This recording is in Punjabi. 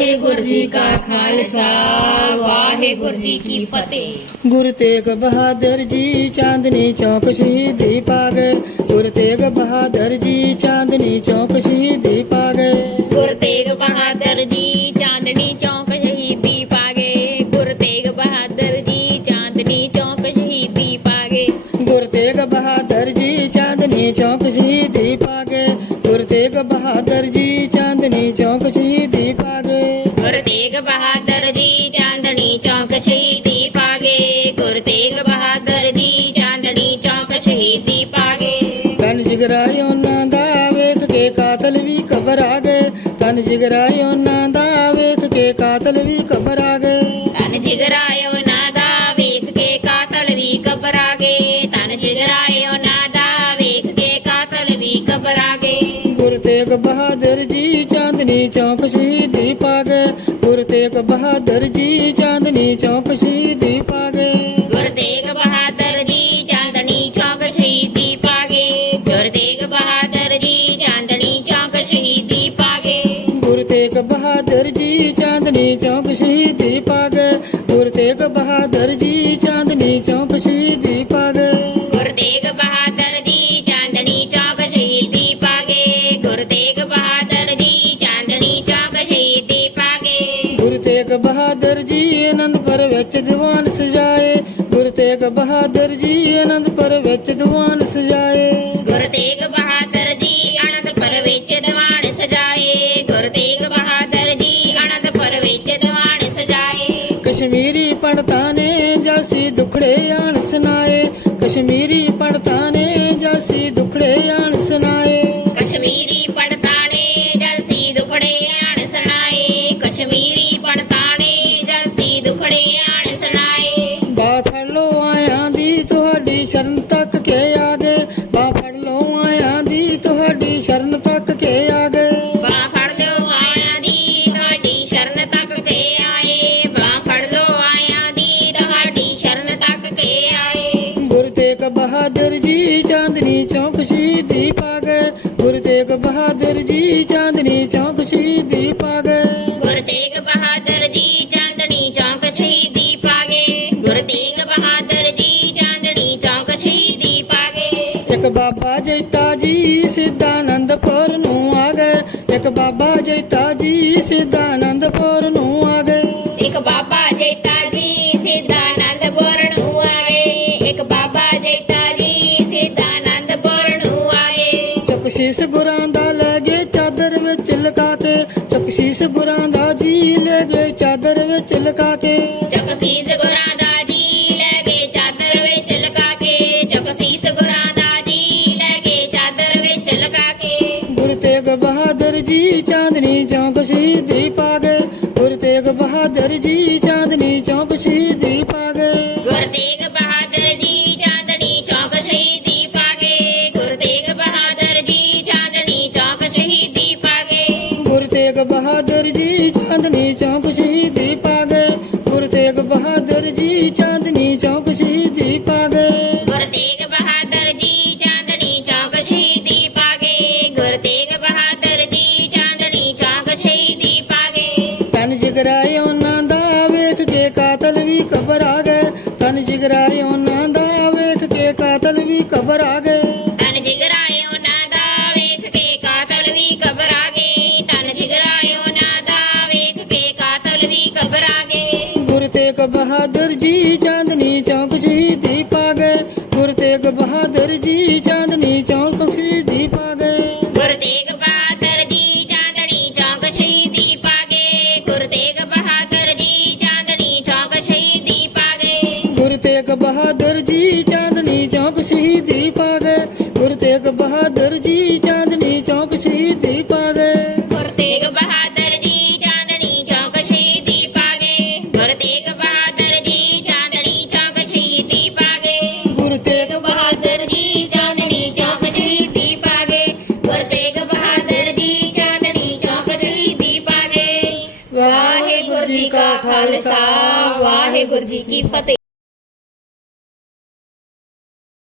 ਵਾਹਿਗੁਰੂ ਜੀ ਕਾ ਖਾਲਸਾ ਵਾਹਿਗੁਰੂ ਜੀ ਕੀ ਫਤਿਹ ਗੁਰੂ ਤੇਗ ਬਹਾਦਰ ਜੀ ਚਾਂਦਨੀ ਚੌਕ ਸ਼ਹੀਦੀ ਪਾ ਗਏ ਗੁਰੂ ਤੇਗ ਬਹਾਦਰ ਜੀ ਚਾਂਦਨੀ ਚੌਕ ਸ਼ਹੀਦੀ ਪਾ ਗਏ ਗੁਰ ਤੇਗ ਬਹਾਦਰ ਜੀ ਚਾਂਦਨੀ ਚੌਕ ਸ਼ਹੀਦੀ ਪਾ ਗਏ ਗੁਰ ਤੇਗ ਬਹਾਦਰ ਜੀ ਚਾਂਦਨੀ ਚੌਕ ਸ਼ਹੀਦੀ ਪਾ ਗਏ ਗੁਰੂ ਤੇਗ ਬਹਾਦਰ ਜੀ ਚਾਂਦਨੀ ਚੌਕ ਸ਼ਹੀਦੀ ਪਾ ਗਏ ਗੁਰੂ ਤੇਗ ਬਹਾਦਰ ਜੀ ਚਾਂਦਨੀ ਚੌਕ ਸ਼ਹੀਦੀ ਪਾ ਗਏ ਗੁਰ ਤੇਗ ਬਹਾਦਰ ਜੀ ਚਾਂਦਨੀ ਚੌਕ ਸ਼ਹੀਦੀ ਪਾ ਗਏ ਗੁਰ ਤੇਗ ਬਹਾਦਰ ਜੀ ਚਾਂਦਨੀ ਚੌਕ ਸ਼ਹੀਦੀ ਪਾ ਗਏ ਤਨ ਜਿਗਰਾਏ ਉਹਨਾਂ ਦਾ ਵੇਖ ਕੇ ਕਾਤਲ ਵੀ ਘਬਰਾ ਗਏ। ਤਨ ਜਿਗਰਾਏ ਉਹਨਾਂ ਦਾ ਵੇਖ ਕੇ ਕਾਤਲ ਵੀ ਘਬਰਾ ਗਏ। ਤਨ ਜਿਗਰਾਇਓ ਨਾ ਦਾ ਵੇਖ ਕੇ ਕਾਤਲ ਵੀ ਘਬਰਾ ਗਏ। ਤਨ ਜਿਗਰਾਇਓ ਨਾ ਦਾ ਵੇਖ ਕੇ ਕਾਤਲ ਵੀ ਘਬਰਾ ਗਏ। ਗੁਰੂ ਤੇਗ ਬਹਾਦਰ ਜੀ ਚਾਂਦਨੀ ਚੌਕ ਸ਼ਹੀਦੀ ਤੇਗ ਬਹਾਦਰ ਜੀ ਚਾਂਦਨੀ ਚੌਕ ਸ਼ਹੀਦੀ ਬਹਾਦਰ ਜੀ ਅਨੰਦਪੁਰ ਵਿੱਚ ਦੀਵਾਨ ਸਜਾਏ। ਗੁਰੂ ਤੇਗ ਬਹਾਦਰ ਜੀ ਅਨੰਦਪੁਰ ਵਿੱਚ ਦੀਵਾਨ ਸਜਾਏ। ਗੁਰ ਤੇਗ ਬਹਾਦਰ ਜੀ ਅਨੰਦਪੁਰ ਵਿੱਚ ਦੀਵਾਨ ਸਜਾਏ। ਗੁਰ ਤੇਗ ਬਹਾਦਰ ਜੀ ਅਨੰਦਪੁਰ ਵਿੱਚ ਦੀਵਾਨ ਸਜਾਏ। ਕਸ਼ਮੀਰੀ ਪੰਡਤਾਂ ਨੇ ਜਾਸੀ ਦੁਖੜੇ ਆਣ ਸੁਨਾਏ ਕਸ਼ਮੀਰੀ ਪੰਡਤਾਂ ਨੇ ਬਹਾਦਰ ਜੀ ਚਾਂਦਨੀ ਚੌਕ ਸ਼ਹੀਦੀ ਪਾ ਗਏ ਗੁਰ ਤੇਗ ਬਹਾਦਰ ਜੀ ਚਾਂਦਨੀ ਚੌਕ ਸ਼ਹੀਦੀ ਪਾ ਗਏ ਗੁਰ ਤੇਗ ਬਹਾਦਰ ਜੀ ਚਾਂਦਨੀ ਚੌਕ ਸ਼ਹੀਦੀ ਪਾ ਗਏ ਇੱਕ ਬਾਬਾ ਜੈਤਾ ਜੀ ਸਿੱਧਾਨੰਦਪੁਰ ਨੂੰ ਆ ਗਏ ਇੱਕ ਬਾਬਾ ਜੈਤਾ ਜੀ ਸਿੱਧਾਨੰਦਪੁਰ ਨੂੰ ਆ ਗਏ ਇੱਕ ਬਾਬਾ ਜੈਤਾ ਜੀ ਚਕਸ਼ੀਸ ਗੁਰਾਂ ਦਾ ਲੈ ਗਏ ਚਾਦਰ ਵਿੱਚ ਲਗਾ ਕੇ। ਚਕਸ਼ੀਸ ਗੁਰਾਂ ਦਾ ਜੀ ਲੈ ਗਏ ਚਾਦਰ ਵਿੱਚ ਲਗਾ ਕੇ। ਚਕਸੀਸ ਗੁਰਾਂ ਦਾ ਜੀ ਲੈ ਕੇ ਚਾਦਰ ਵਿੱਚ ਲਗਾ ਕੇ। ਚਕਸੀਸ ਗੁਰਾਂ ਦਾ ਜੀ ਲੈ ਕੇ ਚਾਦਰ ਵਿੱਚ ਲਗਾ ਕੇ। ਗੁਰੂ ਤੇਗ ਬਹਾਦਰ ਜੀ ਚਾਂਦਨੀ ਚੌਕ ਘਬਰਾ ਗਏ ਤਨ ਜਿਗਰਾਏ ਉਹਨਾਂ ਦਾ ਵੇਖ ਕੇ ਕਾਤਲ ਵੀ ਘਬਰਾ ਗਏ ਤਨ ਜਿਗਰਾਏ ਉਹਨਾਂ ਦਾ ਵੇਖ ਕੇ ਕਾਤਲ ਵੀ ਘਬਰਾ ਗਏ ਤਨ ਜਿਗਰਾਏ ਉਹਨਾਂ ਦਾ ਵੇਖ ਕੇ ਕਾਤਲ ਵੀ ਘਬਰਾ ਗਏ ਗੁਰੂ ਤੇਗ ਬਹਾਦਰ ਜੀ ਚਾਂਦਨੀ ਚੌਕ ਸ਼ਹੀਦੀ ਪਾ ਗਏ ਗੁਰੂ ਤੇਗ ਬਹਾਦਰ ਜੀ ਚਾਂਦਨੀ ਬਹਾਦਰ ਜੀ ਚਾਂਦਨੀ ਚੌਕ ਸ਼ਹੀਦੀ ਪਾ ਗਏ ਗੁਰੂ ਤੇਗ ਬਹਾਦਰ ਜੀ ਚਾਂਦਨੀ ਚੌਕ ਸ਼ਹੀਦੀ ਪਾ ਗਏ ਗੁਰ ਤੇਗ ਬਹਾਦਰ ਜੀ ਚਾਂਦਨੀ ਚੌਕ ਸ਼ਹੀਦੀ ਪਾ ਗਏ ਗੁਰ ਤੇਗ ਬਹਾਦਰ ਜੀ ਚਾਂਦਨੀ ਚੌਕ ਸ਼ਹੀਦੀ ਪਾ ਗਏ ਗੁਰੂ ਤੇਗ ਬਹਾਦਰ ਜੀ ਚਾਂਦਨੀ ਚੌਕ ਸ਼ਹੀਦੀ ਪਾ ਗਏ ਗੁਰ ਤੇਗ ਬਹਾਦਰ ਜੀ ਚਾਂਦਨੀ ਚੌਕ ਸ਼ਹੀਦੀ ਪਾ ਗਏ ਵਾਹਿਗੁਰੂ ਜੀ ਕਾ ਖਾਲਸਾ ਵਾਹਿਗੁਰੂ ਜੀ ਕੀ ਫਤਿਹ।